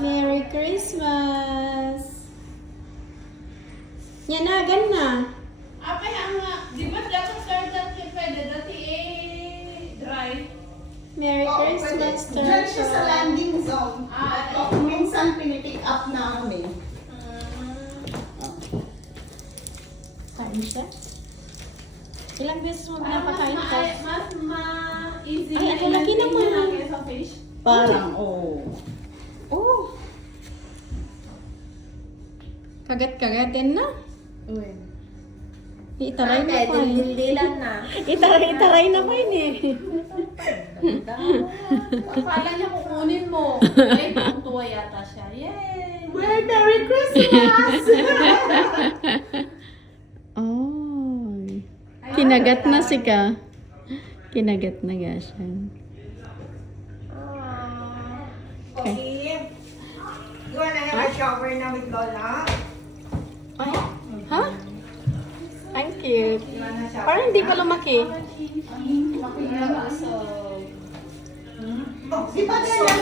Merry Christmas! Yan na, gan na. Apay ang di ba dapat dati pwede dati dry. Merry Christmas, Diyan siya sa Turtle. landing zone. At minsan pinipick up namin. Kain siya? Ilang beses mo pinapakain ko? Mas ma-easy Ay, ang laki naman. kaysa fish. Parang, oo. Oh! Kagat-kagatin na. Uy. Itaray na pa eh. Dildilan na. Itaray na pa yun eh. Akala niya kukunin mo. Ay, tuwa yata siya. Yay! Well, Merry Christmas! Oh. Kinagat na si ka. Kinagat na ga siya. Okay. You wanna have a shower na with Lola? Ay, ha? Ang cute. You wanna shower? Parang hindi pa lumaki. Oh, di ba ganyan